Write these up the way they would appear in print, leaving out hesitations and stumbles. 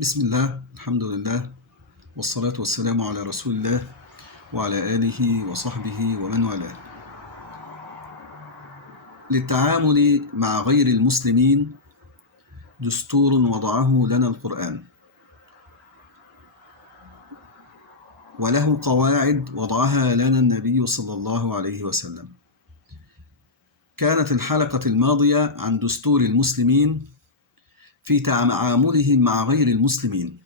بسم الله، الحمد لله، والصلاة والسلام على رسول الله وعلى آله وصحبه ومن والاه. للتعامل مع غير المسلمين دستور وضعه لنا القرآن، وله قواعد وضعها لنا النبي صلى الله عليه وسلم. كانت الحلقة الماضية عن دستور المسلمين في تعاملهم مع غير المسلمين،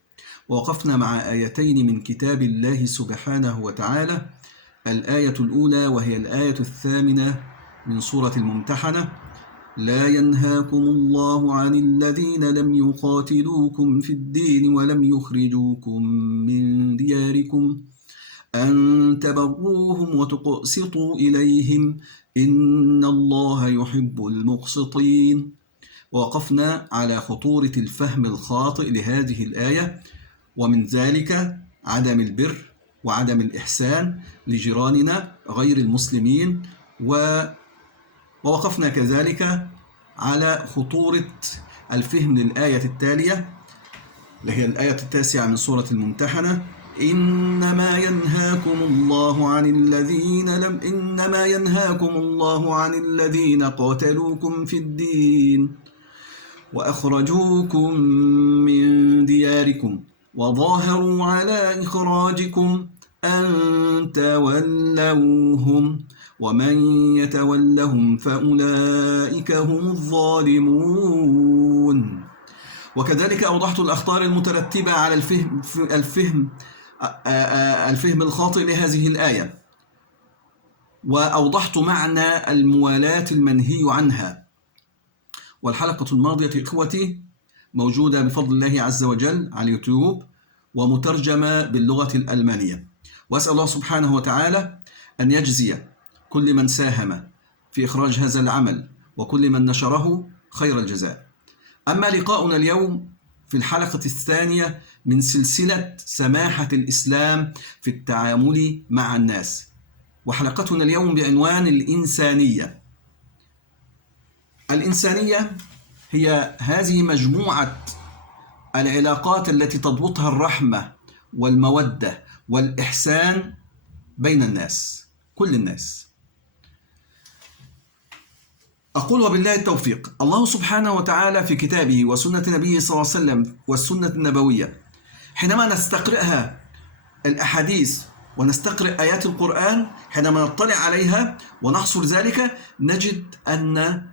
ووقفنا مع آيتين من كتاب الله سبحانه وتعالى. الآية الأولى وهي الآية 8 من سورة الممتحنة: لا ينهاكم الله عن الذين لم يقاتلوكم في الدين ولم يخرجوكم من دياركم أن تبروهم وتقسطوا إليهم إن الله يحب المقسطين. ووقفنا على خطورة الفهم الخاطئ لهذه الآية، ومن ذلك عدم البر وعدم الإحسان لجيراننا غير المسلمين، ووقفنا كذلك على خطورة الفهم للآية التالية اللي هي الآية 9 من سورة الممتحنة: إنما ينهاكم الله عن الذين قاتلوكم في الدين وأخرجوكم من دياركم وظاهروا على إخراجكم أن تولوهم ومن يتولهم فأولئك هم الظالمون. وكذلك أوضحت الأخطار المترتبة على الفهم الخاطئ لهذه الآية، وأوضحت معنى الموالاة المنهي عنها. والحلقة الماضية إخوتي موجودة بفضل الله عز وجل على اليوتيوب ومترجمة باللغة الألمانية، وأسأل الله سبحانه وتعالى أن يجزي كل من ساهم في إخراج هذا العمل وكل من نشره خير الجزاء. أما لقاؤنا اليوم في الحلقة الثانية من سلسلة سماحة الإسلام في التعامل مع الناس، وحلقتنا اليوم بعنوان الإنسانية. الإنسانية هي هذه مجموعة العلاقات التي تضبطها الرحمة والمودة والإحسان بين الناس، كل الناس. أقول وبالله التوفيق. الله سبحانه وتعالى في كتابه وسنة نبيه صلى الله عليه وسلم والسنة النبوية، حينما نستقرئها الأحاديث ونستقرئ آيات القرآن، حينما نطلع عليها ونحصر ذلك، نجد أن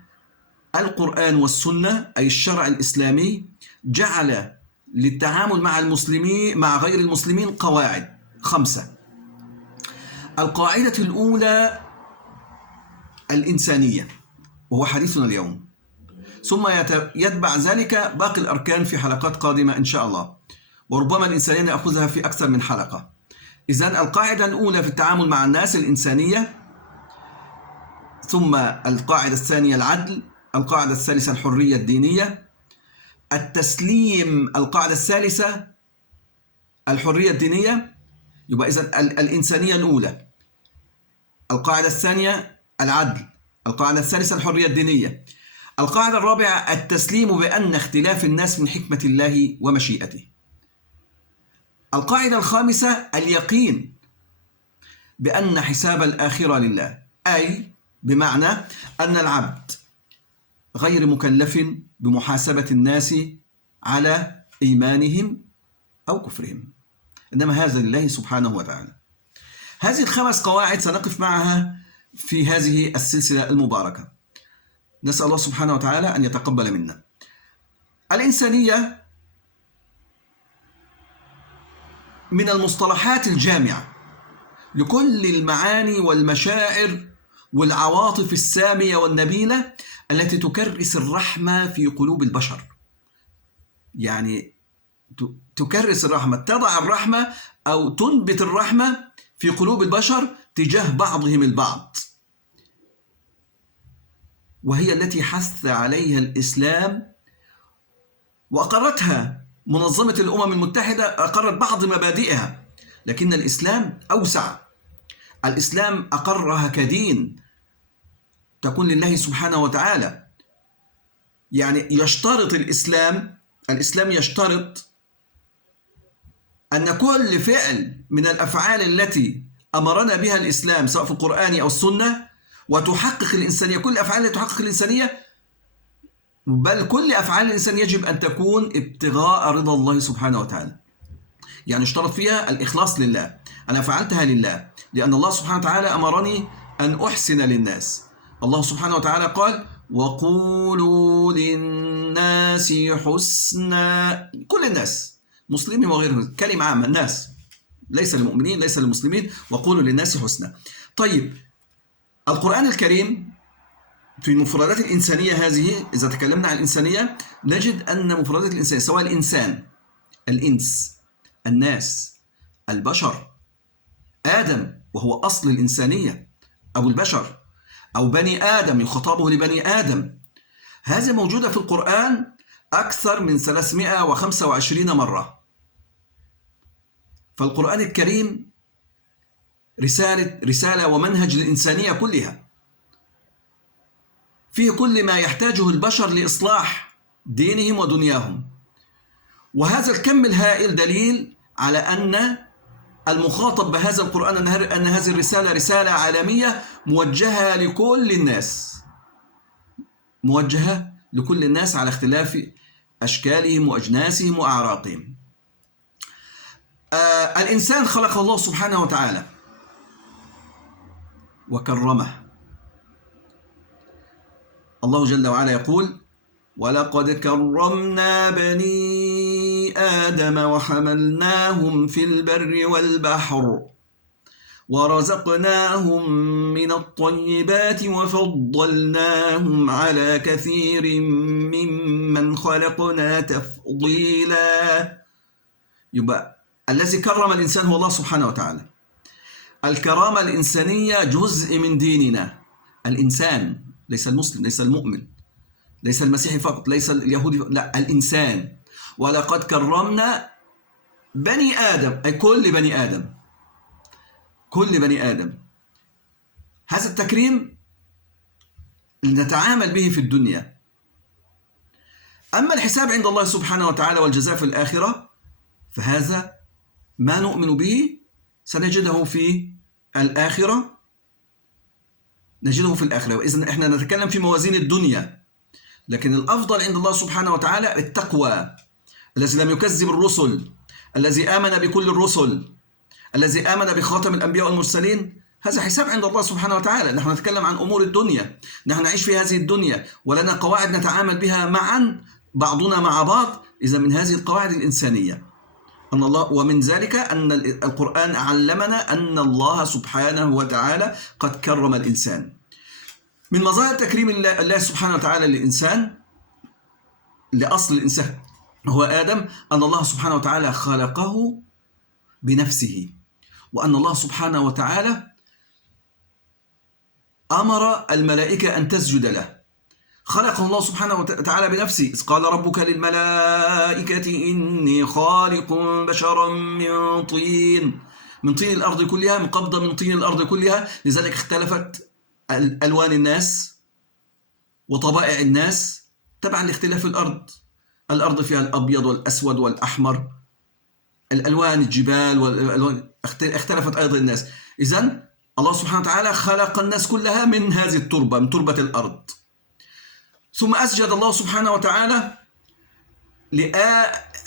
القرآن والسنة أي الشرع الإسلامي جعل للتعامل مع المسلمين مع غير المسلمين قواعد 5. القاعدة الأولى الإنسانية، وهو حديثنا اليوم، ثم يتبع ذلك باقي الأركان في حلقات قادمة إن شاء الله، وربما الإنسانية نأخذها في أكثر من حلقة. إذن القاعدة الأولى في التعامل مع الناس الإنسانية، ثم القاعدة الثانية العدل، القاعدة الثالثة الحرية الدينية، التسليم القاعدة الثالثة الحرية الدينية. يبقى إذن الإنسانية الأولى، القاعدة الثانية العدل، القاعدة الثالثة الحرية الدينية، القاعدة الرابعة التسليم بأن اختلاف الناس من حكمة الله ومشيئته، القاعدة الخامسة اليقين بأن حساب الآخرة لله، أي بمعنى أن العبد غير مكلف بمحاسبة الناس على إيمانهم أو كفرهم، إنما هذا لله سبحانه وتعالى. هذه ال5 قواعد سنقف معها في هذه السلسلة المباركة، نسأل الله سبحانه وتعالى أن يتقبل منا. الإنسانية من المصطلحات الجامعة لكل المعاني والمشاعر والعواطف السامية والنبيلة التي تكرس الرحمة في قلوب البشر. يعني تكرس الرحمة، تضع الرحمة أو تنبت الرحمة في قلوب البشر تجاه بعضهم البعض، وهي التي حث عليها الإسلام وأقرتها منظمة الأمم المتحدة، أقرت بعض مبادئها، لكن الإسلام أوسع. الإسلام أقرها كدين تكون لله سبحانه وتعالى. يعني يشترط الإسلام يشترط أن كل فعل من الأفعال التي أمرنا بها الإسلام سواء في القرآن أو السنة وتحقق الإنسانية، كل الأفعال التي تحقق الإنسانية، بل كل أفعال الإنسان يجب أن تكون ابتغاء رضا الله سبحانه وتعالى. يعني اشترط فيها الإخلاص لله، أنا فعلتها لله لأن الله سبحانه وتعالى أمرني أن أحسن للناس. الله سبحانه وتعالى قال: وقولوا للناس حسنا. كل الناس، مسلمين وغيرهم، كلمة عامة، الناس، ليس للمؤمنين ليس للمسلمين. وقولوا للناس حسنا. طيب، القرآن الكريم في المفردات الإنسانية هذه، إذا تكلمنا عن الإنسانية نجد أن مفردات الإنسانية سواء الإنسان، الإنس، الناس، البشر، آدم وهو أصل الإنسانية، أو البشر، أو بني آدم يخاطبه لبني آدم، هذه موجودة في القرآن أكثر من 325 مرة. فالقرآن الكريم رسالة ومنهج للإنسانية كلها، فيه كل ما يحتاجه البشر لإصلاح دينهم ودنياهم. وهذا الكم الهائل دليل على أن المخاطب بهذا القرآن أن هذه الرسالة رسالة عالمية موجهة لكل الناس، موجهة لكل الناس على اختلاف أشكالهم وأجناسهم وأعراقهم. الإنسان خلقه الله سبحانه وتعالى وكرمه. الله جل وعلا يقول: ولقد كرمنا بني آدم وحملناهم في البر والبحر ورزقناهم من الطيبات وفضلناهم على كثير ممن خلقنا تفضيلا. يبقى الذي كرم الإنسان هو الله سبحانه وتعالى. الكرامة الإنسانية جزء من ديننا. الإنسان، ليس المسلم، ليس المؤمن، ليس المسيحي فقط، ليس اليهودي فقط، لا، الإنسان. ولقد كرمنا بني آدم، أي كل بني آدم، كل بني آدم. هذا التكريم نتعامل به في الدنيا. أما الحساب عند الله سبحانه وتعالى والجزاء في الآخرة فهذا ما نؤمن به سنجده في الآخرة، نجده في الآخرة. وإذن إحنا نتكلم في موازين الدنيا، لكن الأفضل عند الله سبحانه وتعالى التقوى، الذي لم يكذب الرسل، الذي آمن بكل الرسل، الذي آمن بخاتم الأنبياء والمرسلين. هذا حساب عند الله سبحانه وتعالى. نحن نتكلم عن أمور الدنيا، نحن نعيش في هذه الدنيا ولنا قواعد نتعامل بها معا بعضنا مع بعض. إذا من هذه القواعد الإنسانية أن الله، ومن ذلك أن القرآن علمنا أن الله سبحانه وتعالى قد كرم الإنسان. من مظاهر تكريم الله سبحانه وتعالى للإنسان، لأصل الإنسان هو آدم، أن الله سبحانه وتعالى خلقه بنفسه، وأن الله سبحانه وتعالى أمر الملائكة أن تسجد له. خلقه الله سبحانه وتعالى بنفسه، إذ قال ربك للملائكة إني خالق بشرا من طين، من طين الأرض كلها، من قبضة من طين الأرض كلها. لذلك اختلفت ألوان الناس وطبائع الناس تبعا لاختلاف الأرض فيها الأبيض والأسود والأحمر، الألوان، الجبال والألوان، اختلفت أيضا الناس. إذن الله سبحانه وتعالى خلق الناس كلها من هذه التربة، من تربة الأرض. ثم أسجد الله سبحانه وتعالى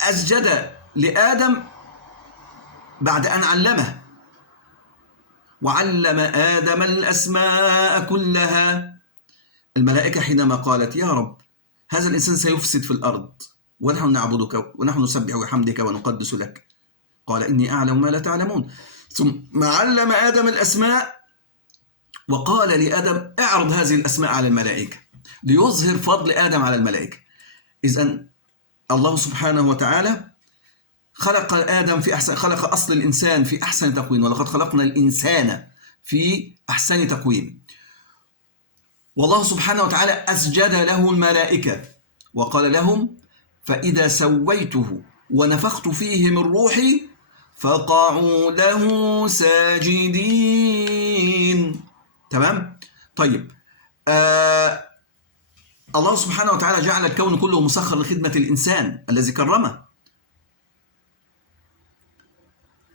أسجد لآدم بعد أن علمه، وعلم آدم الأسماء كلها. الملائكة حينما قالت: يا رب، هذا الإنسان سيفسد في الأرض ونحن نعبدك ونحن نسبح بحمدك ونقدس لك، قال: إني أعلم ما لا تعلمون. ثم علم آدم الأسماء وقال لآدم: اعرض هذه الأسماء على الملائكة، ليظهر فضل آدم على الملائكة. إذن الله سبحانه وتعالى خلق آدم خلق أصل الإنسان في أحسن تقويم، ولقد خلقنا الإنسان في أحسن تقويم. والله سبحانه وتعالى أسجد له الملائكة وقال لهم: فإذا سويته ونفخت فيه من روحي فقعوا له ساجدين. تمام؟ طيب، الله سبحانه وتعالى جعل الكون كله مسخر لخدمة الإنسان الذي كرمه.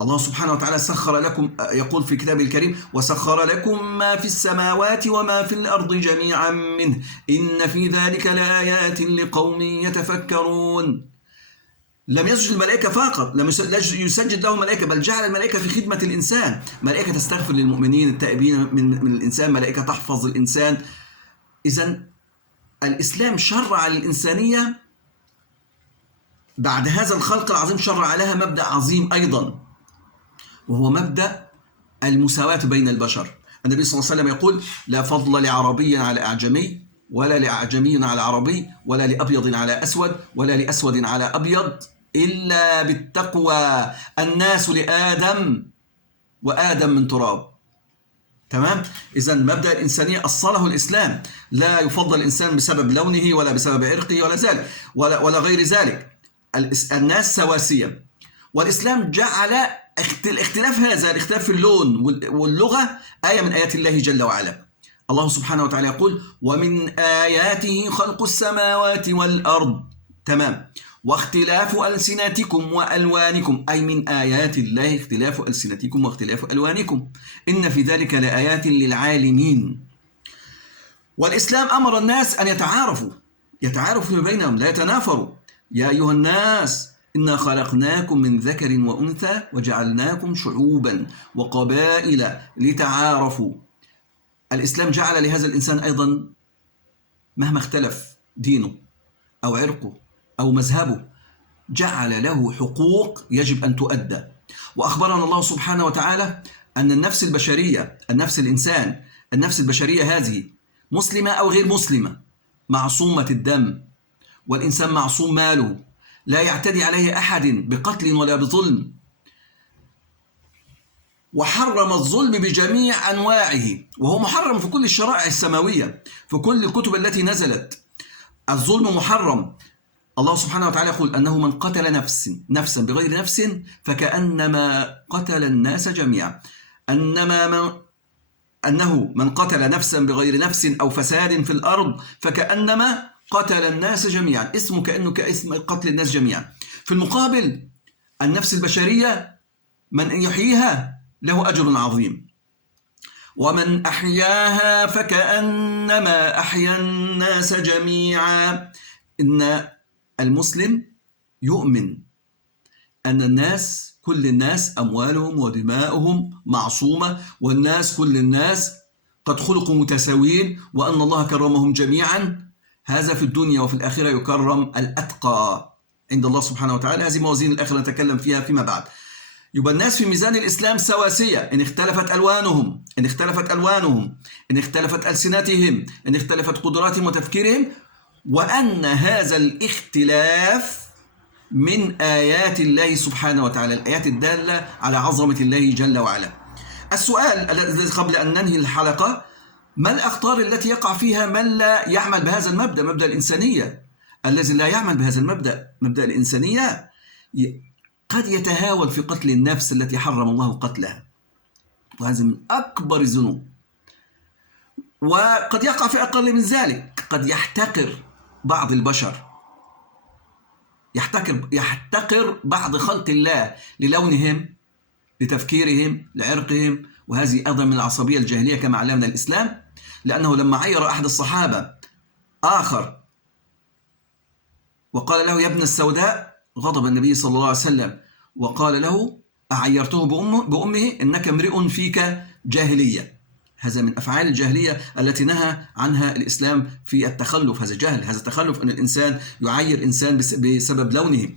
الله سبحانه وتعالى سخر لكم، يقول في كتابه الكريم: وسخر لكم ما في السماوات وما في الأرض جميعا منه إن في ذلك لآيات لقوم يتفكرون. لم يسجد الملائكة فقط، لم يسجد لهم الملائكة، بل جعل الملائكة في خدمة الإنسان. ملائكة تستغفر للمؤمنين التائبين من الإنسان، ملائكة تحفظ الإنسان. إذن الإسلام شرع للإنسانية بعد هذا الخلق العظيم، شرع لها مبدأ عظيم أيضا، وهو مبدأ المساواة بين البشر. النبي صلى الله عليه وسلم يقول: لا فضل لعربي على أعجمي، ولا لأعجمي على عربي، ولا لأبيض على أسود، ولا لأسود على أبيض، إلا بالتقوى. الناس لآدم وآدم من تراب. تمام؟ إذن مبدأ الإنسانية أصله الإسلام، لا يفضل الإنسان بسبب لونه ولا بسبب عرقه ولا ذلك ولا غير ذلك. الناس سواسية، والإسلام جعل الاختلاف، هذا الاختلاف في اللون واللغة، آية من آيات الله جل وعلا. الله سبحانه وتعالى يقول: ومن آياته خلق السماوات والأرض. تمام. واختلاف ألسنتكم وألوانكم، أي من آيات الله اختلاف ألسنتكم واختلاف ألوانكم، إن في ذلك لآيات للعالمين. والإسلام أمر الناس أن يتعارفوا فيما بينهم، لا يتنافروا. يا أيها الناس إنا خلقناكم من ذكر وأنثى وجعلناكم شعوبا وقبائل لتعارفوا. الإسلام جعل لهذا الإنسان أيضا، مهما اختلف دينه أو عرقه أو مذهبه، جعل له حقوق يجب أن تؤدى. وأخبرنا الله سبحانه وتعالى أن النفس البشرية، النفس البشرية هذه مسلمة أو غير مسلمة، معصومة الدم، والإنسان معصوم ماله، لا يعتدي عليه أحد بقتل ولا بظلم. وحرم الظلم بجميع أنواعه، وهو محرم في كل الشرائع السماوية، في كل الكتب التي نزلت. الظلم محرم. الله سبحانه وتعالى يقول: أنه من قتل نفسا بغير نفس فكأنما قتل الناس جميعا. أنه من قتل نفسا بغير نفس أو فساد في الأرض فكأنما قتل الناس جميعا، اسمه كأنه كاسم قتل الناس جميعا. في المقابل النفس البشرية من يحييها له أجر عظيم. ومن أحياها فكأنما أحيا الناس جميعا. إن المسلم يؤمن أن كل الناس أموالهم ودماؤهم معصومة، والناس كل الناس قد خلقوا متساويين، وأن الله كرمهم جميعا. هذا في الدنيا، وفي الآخرة يكرم الأتقى عند الله سبحانه وتعالى. هذه موازين الآخرة نتكلم فيها فيما بعد. يبقى الناس في ميزان الإسلام سواسية، إن اختلفت ألوانهم، إن اختلفت ألسنتهم، إن اختلفت قدراتهم وتفكيرهم، وأن هذا الاختلاف من آيات الله سبحانه وتعالى، الآيات الدالة على عظمة الله جل وعلا. السؤال الذي قبل أن ننهي الحلقة: ما الأخطار التي يقع فيها من لا يعمل بهذا المبدأ، مبدأ الإنسانية؟ الذي لا يعمل بهذا المبدأ، مبدأ الإنسانية، قد يتهاون في قتل النفس التي حرم الله قتلها، وهذا من أكبر الذنوب. وقد يقع في أقل من ذلك، قد يحتقر بعض البشر، يحتقر بعض خلق الله للونهم، لتفكيرهم، لعرقهم. وهذه أيضا من العصبية الجاهلية كما علمنا الإسلام، لأنه لما عير أحد الصحابة آخر وقال له: يا ابن السوداء، غضب النبي صلى الله عليه وسلم وقال له: أعيرته بأمه إنك امرئ فيك جاهلية. هذا من أفعال الجاهلية التي نهى عنها الإسلام في التخلف. هذا جهل، هذا تخلف، أن الإنسان يعير إنسان بسبب لونه.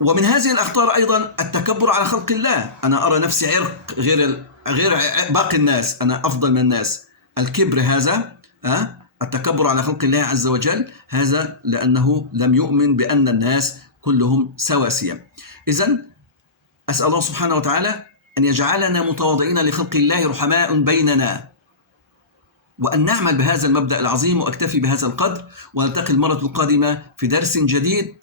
ومن هذه الأخطار أيضا التكبر على خلق الله. أنا أرى نفسي عرق غير باقي الناس، أنا أفضل من الناس. الكبر هذا، التكبر على خلق الله عز وجل، هذا لأنه لم يؤمن بأن الناس كلهم سواسية. إذن أسأل الله سبحانه وتعالى أن يجعلنا متواضعين لخلق الله رحماء بيننا، وأن نعمل بهذا المبدأ العظيم. وأكتفي بهذا القدر، ونلتقي المرة القادمة في درس جديد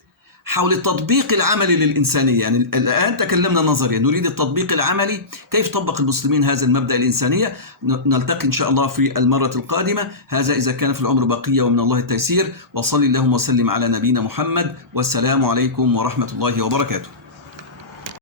حول التطبيق العملي للإنسانية. يعني الآن تكلمنا نظريا، نريد التطبيق العملي، كيف طبق المسلمين هذا المبدأ الإنسانية. نلتقي إن شاء الله في المرة القادمة. هذا إذا كان في العمر بقية، ومن الله التيسير. وصلي اللهم وسلم على نبينا محمد، والسلام عليكم ورحمة الله وبركاته.